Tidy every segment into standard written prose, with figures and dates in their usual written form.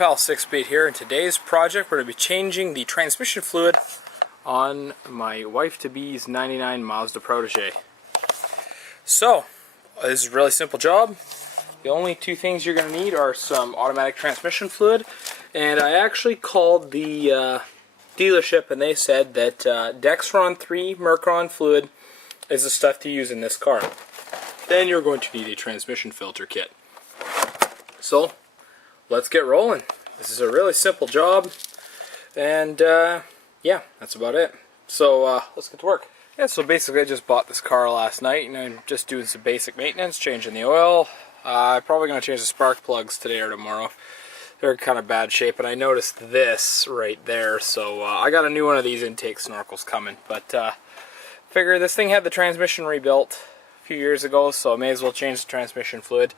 pal 6-Speed here. In today's project we're going to be changing the transmission fluid on my wife-to-be's 99 Mazda Protege. So, this is a really simple job. The only two things you're going to need are some automatic transmission fluid, and I actually called the dealership and they said that Dexron 3 Mercron fluid is the stuff to use in this car. Then you're going to need a transmission filter kit. So, let's get rolling. This is a really simple job, and yeah, that's about it. So let's get to work. Yeah, so basically I just bought this car last night, and I'm just doing some basic maintenance, changing the oil. I'm probably going to change the spark plugs today or tomorrow. They're in kind of bad shape, and I noticed this right there, so I got a new one of these intake snorkels coming. But figure this thing had the transmission rebuilt a few years ago, so I may as well change the transmission fluid.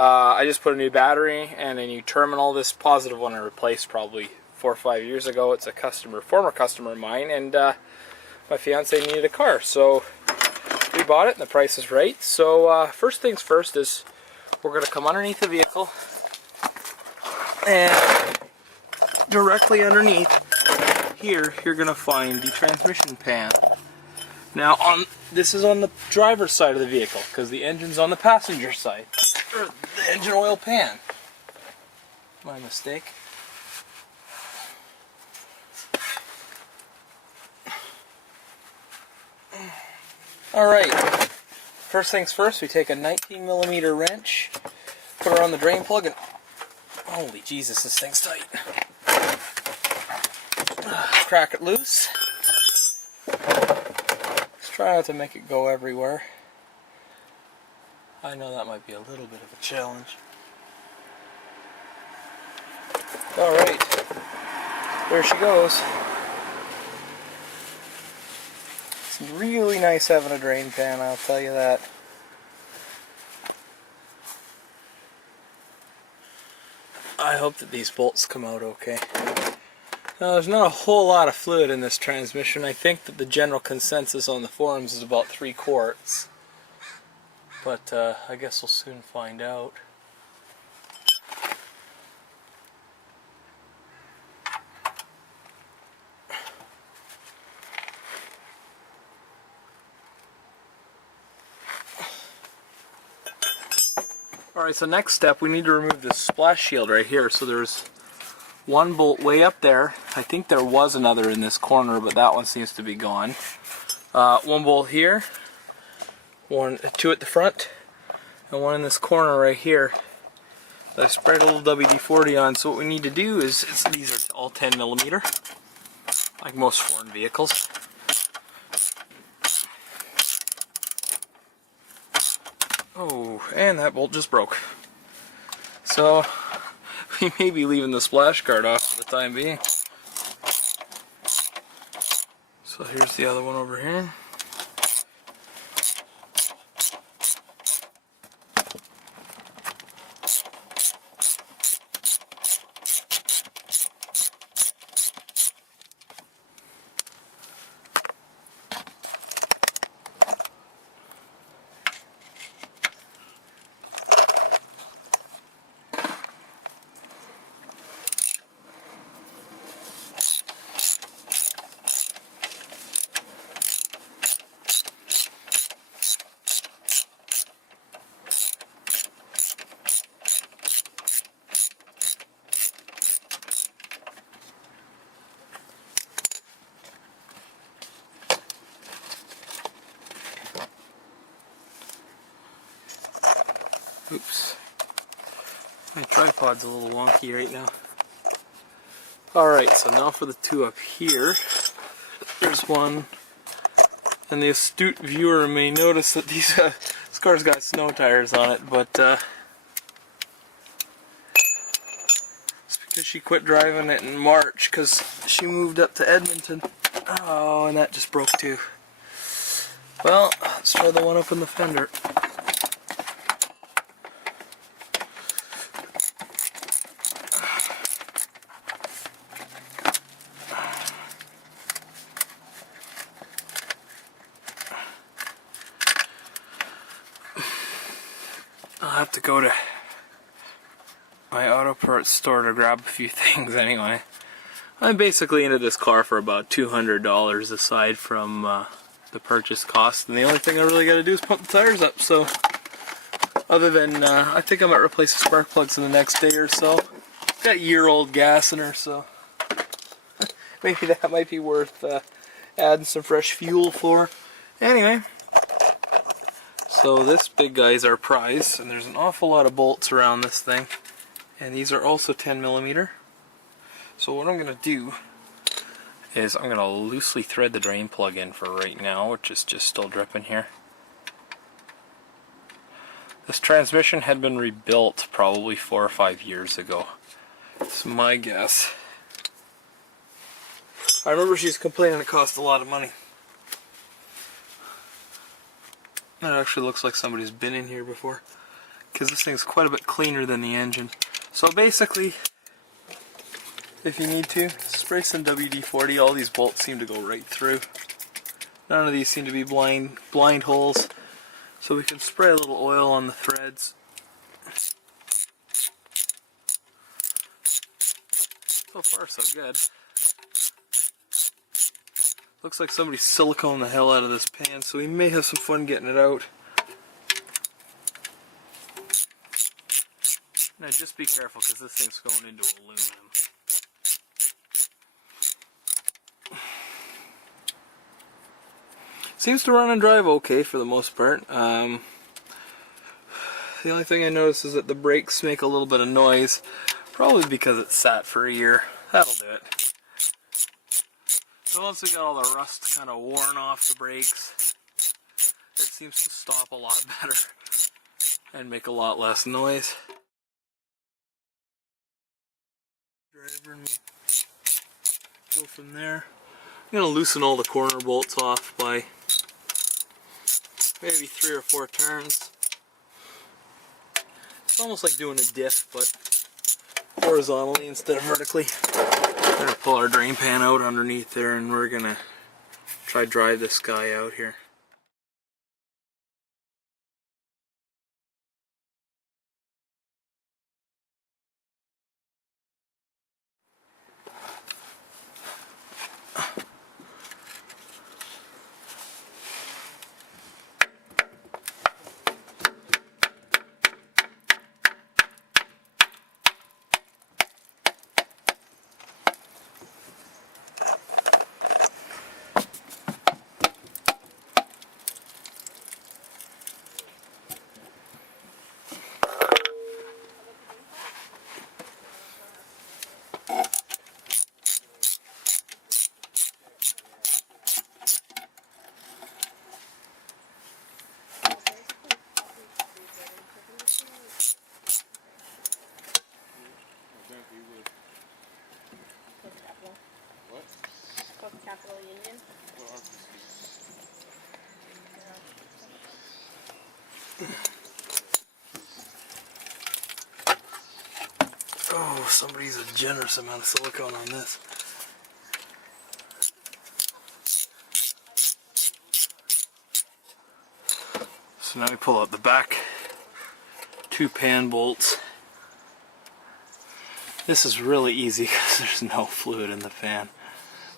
I just put a new battery and a new terminal. This positive one I replaced probably 4 or 5 years ago. It's a former customer of mine, and my fiance needed a car, so we bought it, and the price is right. So first things first is we're going to come underneath the vehicle, and directly underneath here you're going to find the transmission pan. Now this is on the driver's side of the vehicle because the engine's on the passenger side. Or the engine oil pan. My mistake. Alright, first things first, we take a 19mm wrench, put it on the drain plug, and holy Jesus, this thing's tight. Crack it loose. Let's try not to make it go everywhere. I know that might be a little bit of a challenge. Alright, there she goes. It's really nice having a drain pan, I'll tell you that. I hope that these bolts come out okay. Now, there's not a whole lot of fluid in this transmission. I think that the general consensus on the forums is about 3 quarts. But I guess we'll soon find out. Alright, so next step, we need to remove this splash shield right here. So there's one bolt way up there. I think there was another in this corner, but that one seems to be gone. One bolt here. Two at the front, and one in this corner right here. I sprayed a little WD-40 on, so what we need to do is, these are all 10mm, like most foreign vehicles. Oh, and that bolt just broke. So, we may be leaving the splash guard off for the time being. So here's the other one over here. Oops. My tripod's a little wonky right now. Alright, so now for the two up here. There's one. And the astute viewer may notice that this car's got snow tires on it, but it's because she quit driving it in March because she moved up to Edmonton. Oh, and that just broke too. Well, let's try the one up in the fender. I'll have to go to my auto parts store to grab a few things anyway. I'm basically into this car for about $200 aside from the purchase cost, and the only thing I really got to do is pump the tires up. So other than I think I might replace the spark plugs in the next day or so. Got year-old gas in her, so maybe that might be worth adding some fresh fuel for. Anyway, so this big guy is our prize, and there's an awful lot of bolts around this thing, and these are also 10mm. So what I'm going to do is I'm going to loosely thread the drain plug in for right now, which is just still dripping here. This transmission had been rebuilt probably 4 or 5 years ago. It's my guess. I remember she's complaining it cost a lot of money. It actually looks like somebody's been in here before, because this thing's quite a bit cleaner than the engine. So basically, if you need to, spray some WD-40. All these bolts seem to go right through. None of these seem to be blind holes. So we can spray a little oil on the threads. So far so good. Looks like somebody siliconed the hell out of this pan, so we may have some fun getting it out. Now just be careful, because this thing's going into aluminum. Seems to run and drive okay for the most part. The only thing I notice is that the brakes make a little bit of noise, probably because it's sat for a year. That'll do it. So once we got all the rust kind of worn off the brakes, it seems to stop a lot better and make a lot less noise. Driver, and we'll go from there. I'm going to loosen all the corner bolts off by maybe 3 or 4 turns. It's almost like doing a diff, but horizontally instead of vertically. We're going to pull our drain pan out underneath there, and we're going to try dry this guy out here. Oh, somebody's a generous amount of silicone on this. So now we pull out the back 2 pan bolts. This is really easy because there's no fluid in the pan.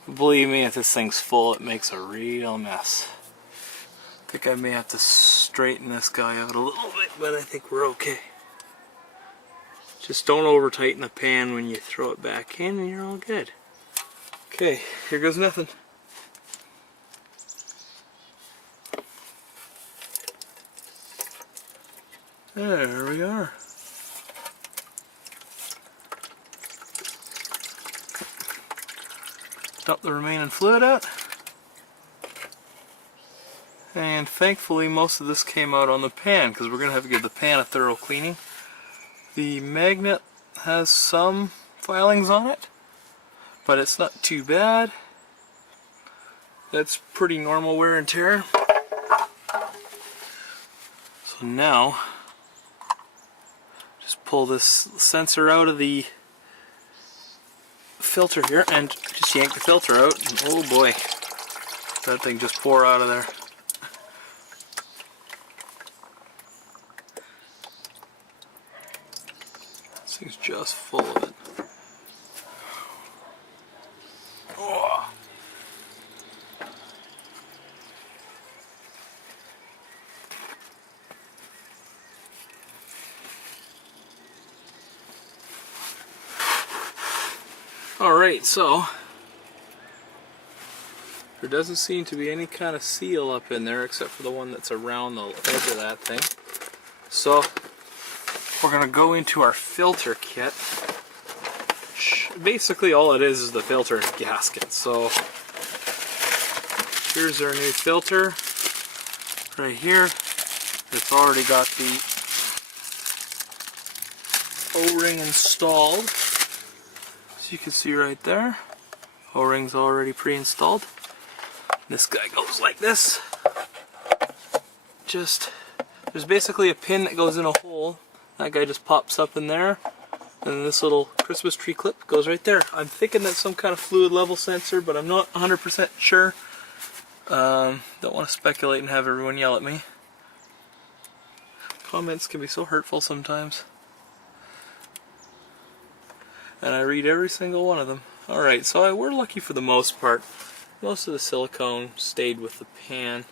But believe me, if this thing's full, it makes a real mess. I think I may have to straighten this guy out a little bit, but I think we're okay. Just don't over tighten the pan when you throw it back in and you're all good. Okay, here goes nothing. There we are. Dump the remaining fluid out. And thankfully most of this came out on the pan, because we're going to have to give the pan a thorough cleaning. The magnet has some filings on it, but it's not too bad. That's pretty normal wear and tear. So now, just pull this sensor out of the filter here and just yank the filter out, and oh boy, that thing just pour out of there. thing's just full of it. Oh. Alright, so there doesn't seem to be any kind of seal up in there except for the one that's around the edge of that thing. So we're going to go into our filter kit. Basically all it is the filter and gasket. So here's our new filter right here. It's already got the O-ring installed. As you can see right there, O-ring's already pre-installed. This guy goes like this. There's basically a pin that goes in a hole. That guy just pops up in there. And this little Christmas tree clip goes right there. I'm thinking that's some kind of fluid level sensor, but I'm not 100% sure. Don't want to speculate and have everyone yell at me. Comments can be so hurtful sometimes. And I read every single one of them. Alright, so we're lucky for the most part. Most of the silicone stayed with the pan.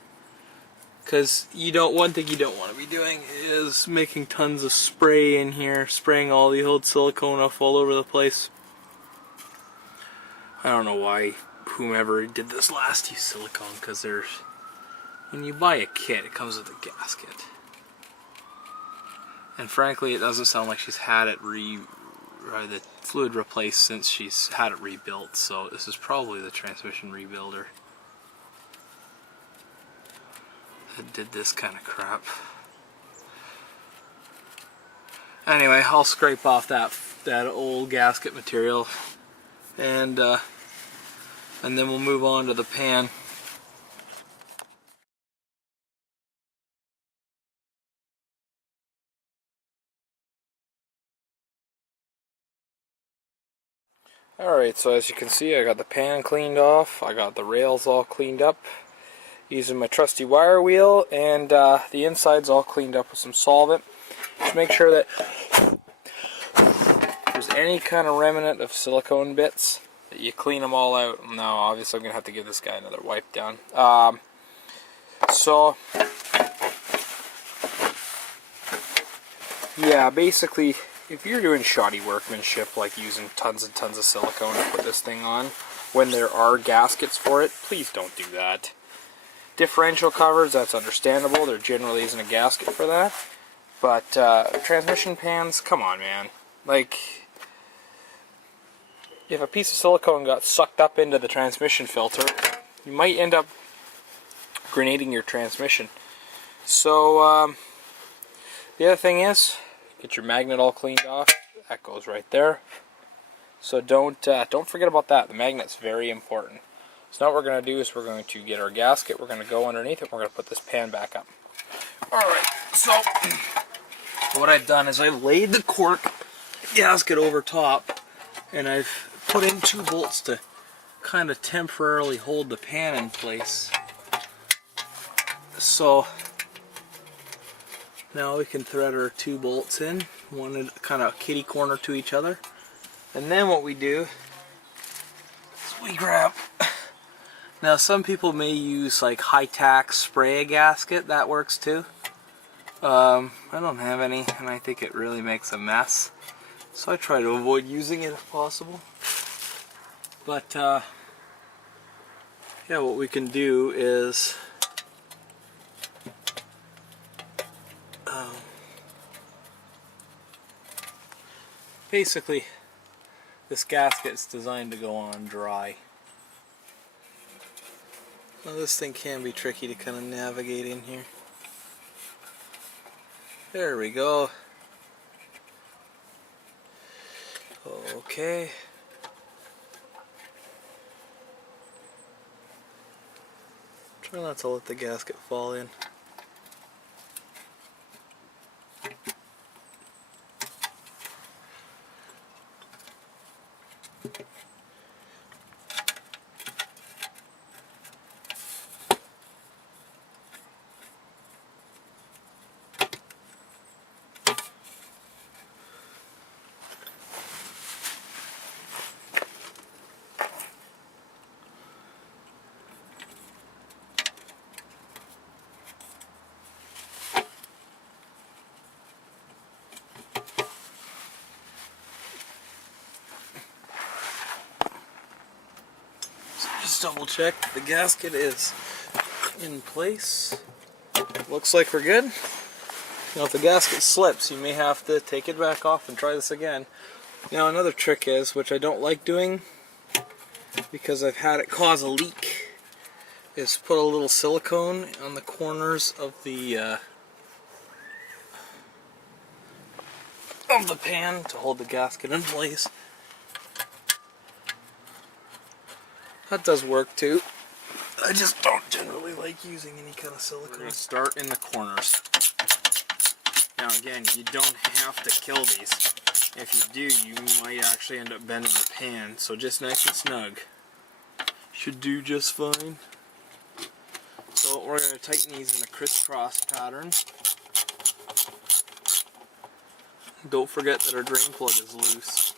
Because one thing you don't want to be doing is making tons of spray in here, spraying all the old silicone off all over the place. I don't know why whomever did this last used silicone, because when you buy a kit, it comes with a gasket. And frankly, it doesn't sound like she's had it the fluid replaced since she's had it rebuilt, so this is probably the transmission rebuilder that did this kind of crap. Anyway, I'll scrape off that old gasket material, and then we'll move on to the pan. Alright, so as you can see, I got the pan cleaned off, I got the rails all cleaned up using my trusty wire wheel, and the inside's all cleaned up with some solvent. Just make sure that if there's any kind of remnant of silicone bits, that you clean them all out. Now, obviously I'm going to have to give this guy another wipe down. Yeah, basically, if you're doing shoddy workmanship, like using tons and tons of silicone to put this thing on, when there are gaskets for it, please don't do that. Differential covers, that's understandable. There generally isn't a gasket for that. But transmission pans, come on, man. Like, if a piece of silicone got sucked up into the transmission filter, you might end up grenading your transmission. So, the other thing is, get your magnet all cleaned off. That goes right there. So don't forget about that. The magnet's very important. So now what we're going to do is we're going to get our gasket, we're going to go underneath it, we're going to put this pan back up. Alright, so what I've done is I've laid the cork gasket over top, and I've put in 2 bolts to kind of temporarily hold the pan in place. So now we can thread our 2 bolts in, one in kind of kitty corner to each other. And then what we do is we grab, now some people may use like high-tack spray gasket, that works too. I don't have any, and I think it really makes a mess, so I try to avoid using it if possible. But yeah, what we can do is basically this gasket is designed to go on dry. Now this thing can be tricky to kind of navigate in here. There we go. Okay. Try not to let the gasket fall in. just double check the gasket is in place. Looks like we're good. Now if the gasket slips, you may have to take it back off and try this again. Now another trick is, which I don't like doing because I've had it cause a leak, is put a little silicone on the corners of the pan to hold the gasket in place. That does work too. I just don't generally like using any kind of silicone. We're going to start in the corners. Now again, you don't have to kill these. If you do, you might actually end up bending the pan, so just nice and snug. Should do just fine. So we're going to tighten these in a crisscross pattern. Don't forget that our drain plug is loose.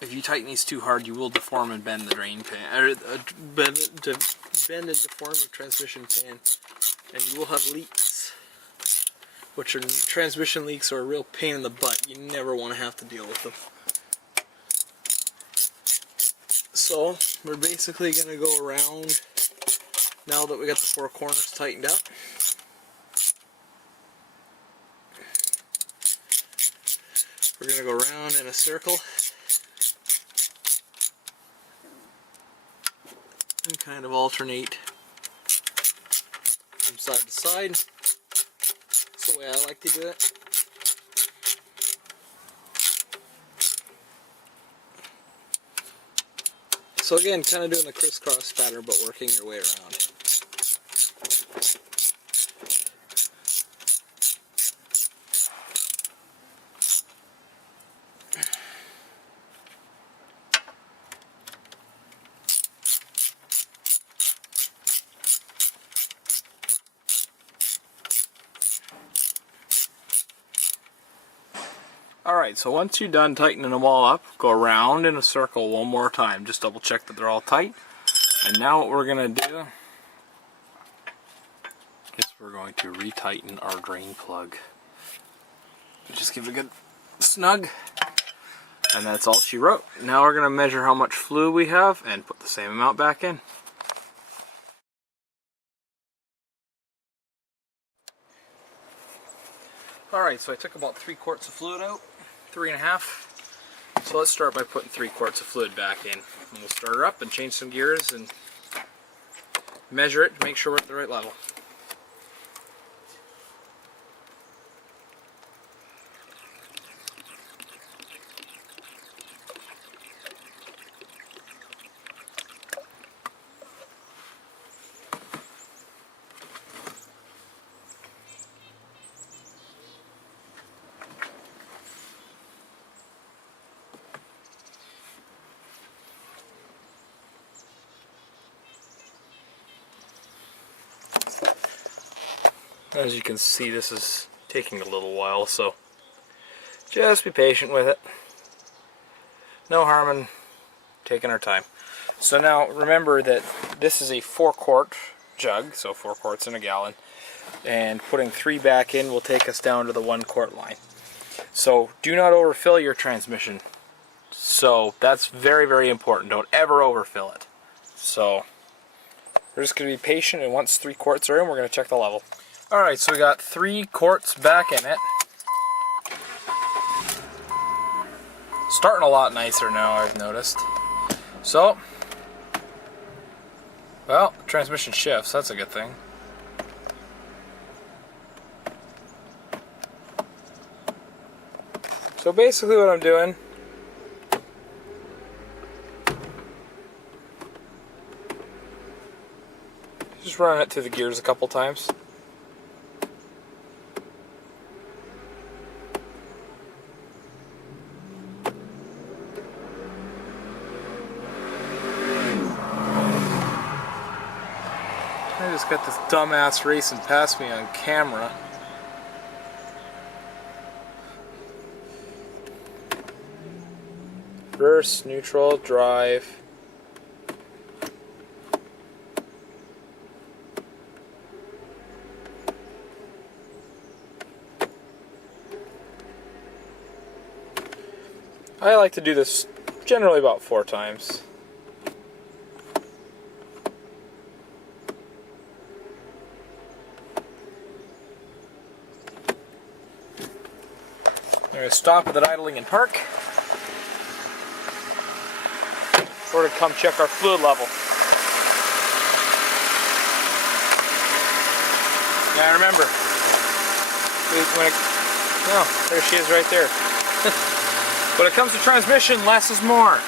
If you tighten these too hard, you will deform and bend the drain pan, or bend and deform the transmission pan, and you will have leaks, which are transmission leaks are a real pain in the butt. You never want to have to deal with them. So we're basically going to go around now that we got the four corners tightened up. We're going to go around in a circle and kind of alternate from side to side. That's the way I like to do it. So again, kind of doing the crisscross pattern, but working your way around. Alright, so once you're done tightening them all up, go around in a circle one more time. Just double check that they're all tight. And now what we're going to do is we're going to retighten our drain plug. Just give it a good snug. And that's all she wrote. Now we're going to measure how much fluid we have and put the same amount back in. Alright, so I took about 3 quarts of fluid out. 3.5. So let's start by putting 3 quarts of fluid back in. And we'll start her up and change some gears and measure it to make sure we're at the right level. As you can see, this is taking a little while, so just be patient with it. No harm in taking our time. So now remember that this is a 4-quart jug, so 4 quarts in a gallon, and putting 3 back in will take us down to the 1-quart line. So do not overfill your transmission. So that's very, very important. Don't ever overfill it. So we're just going to be patient, and once 3 quarts are in, we're going to check the level. Alright, so we got 3 quarts back in it. Starting a lot nicer now, I've noticed. So, well, transmission shifts, that's a good thing. So basically what I'm doing is just running it through the gears a couple times. I just got this dumbass racing past me on camera. Reverse, neutral, drive. I like to do this generally about 4 times. I'm going to stop at idling and park. Or to come check our fluid level. Now remember, there she is right there. When it comes to transmission, less is more.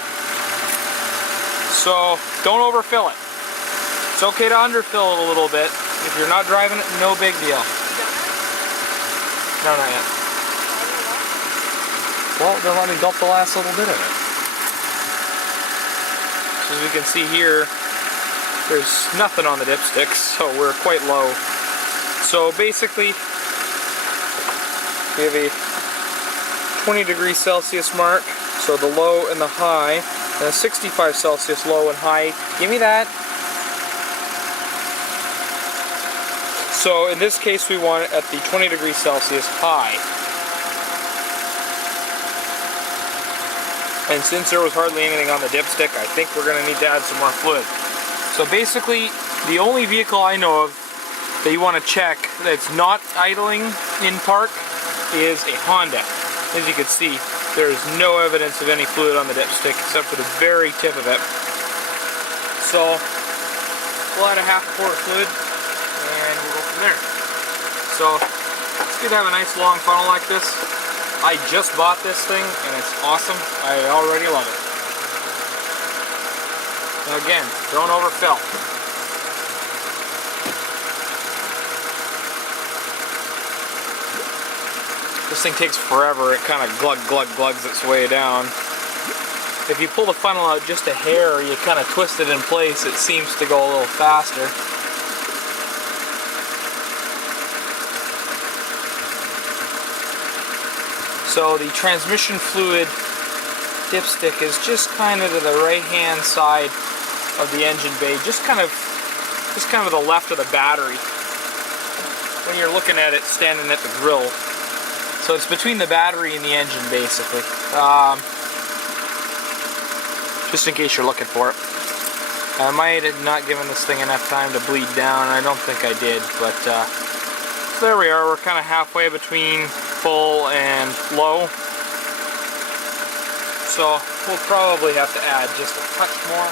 So don't overfill it. It's okay to underfill it a little bit. If you're not driving it, no big deal. No, not yet. Well, they're letting me dump the last little bit of it. So as we can see here, there's nothing on the dipstick, so we're quite low. So basically, we have a 20°C mark, so the low and the high, and a 65°C low and high. Give me that. So in this case, we want it at the 20°C high. And since there was hardly anything on the dipstick, I think we're going to need to add some more fluid. So basically, the only vehicle I know of that you want to check that's not idling in park is a Honda. As you can see, there's no evidence of any fluid on the dipstick except for the very tip of it. So we'll add a half a quart of fluid and we'll go from there. So it's good to have a nice long funnel like this. I just bought this thing and it's awesome. I already love it. Now again, don't overfill. This thing takes forever. It kind of glugs its way down. If you pull the funnel out just a hair, you kind of twist it in place, it seems to go a little faster. So the transmission fluid dipstick is just kind of to the right-hand side of the engine bay, just kind of to the left of the battery when you're looking at it standing at the grill. So it's between the battery and the engine, basically. Just in case you're looking for it. I might have not given this thing enough time to bleed down. I don't think I did, but so there we are. We're kind of halfway between full and low. So we'll probably have to add just a touch more.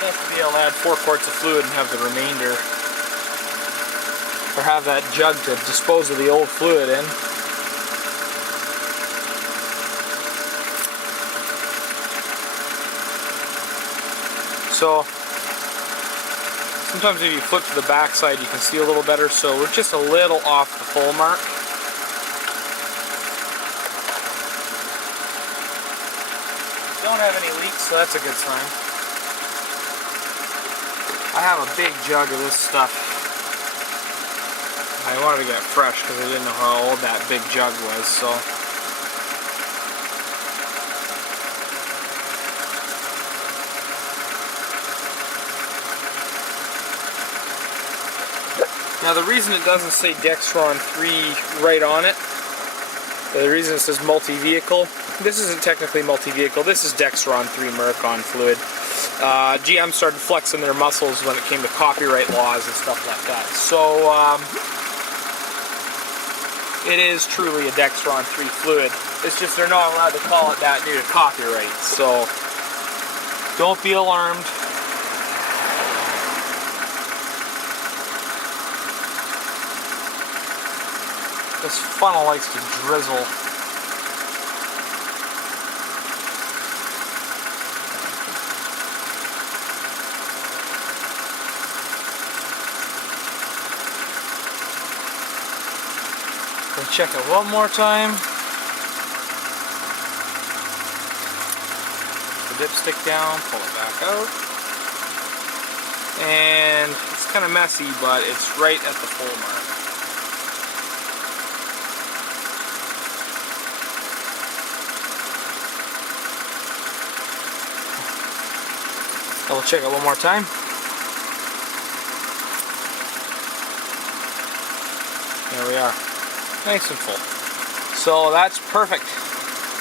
We'll have to be able to add 4 quarts of fluid and have the remainder, or have that jug to dispose of the old fluid in. So sometimes if you flip to the back side you can see a little better, so we're just a little off the full mark. Don't have any leaks, so that's a good sign. I have a big jug of this stuff. I wanted to get it fresh because I didn't know how old that big jug was, so. Now the reason it doesn't say Dextron 3 right on it, the reason it says multi-vehicle, this isn't technically multi-vehicle, this is Dextron 3 Mercon fluid. GM started flexing their muscles when it came to copyright laws and stuff like that. So it is truly a Dextron 3 fluid. It's just they're not allowed to call it that due to copyright. So don't be alarmed. This funnel likes to drizzle. We'll check it one more time. Put the dipstick down, pull it back out. And it's kind of messy, but it's right at the full mark. We'll check it one more time. There we are. Nice and full. So that's perfect.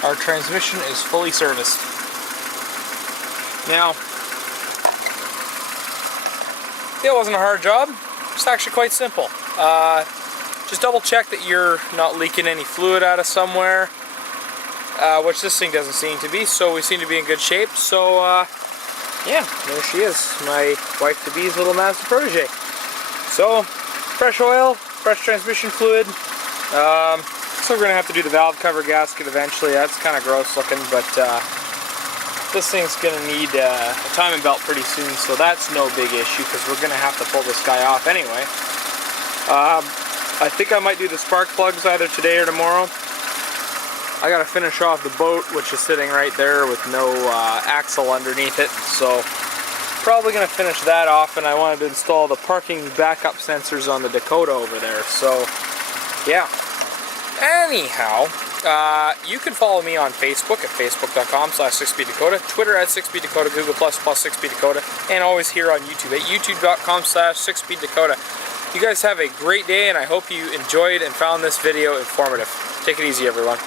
our transmission is fully serviced. Now, it wasn't a hard job. It's actually quite simple. Just double check that you're not leaking any fluid out of somewhere, which this thing doesn't seem to be, so we seem to be in good shape. So yeah, there she is, my wife-to-be's little Mazda Protege. So, fresh oil, fresh transmission fluid. So we're going to have to do the valve cover gasket eventually. That's kind of gross looking, but this thing's going to need a timing belt pretty soon, so that's no big issue because we're going to have to pull this guy off anyway. I think I might do the spark plugs either today or tomorrow. I got to finish off the boat, which is sitting right there with no axle underneath it, so probably going to finish that off, and I wanted to install the parking backup sensors on the Dakota over there, so yeah. Anyhow, you can follow me on Facebook at facebook.com/6speeddakota, Twitter at 6speeddakota, Google Plus 6speeddakota, and always here on YouTube at youtube.com/6speeddakota. You guys have a great day, and I hope you enjoyed and found this video informative. Take it easy, everyone.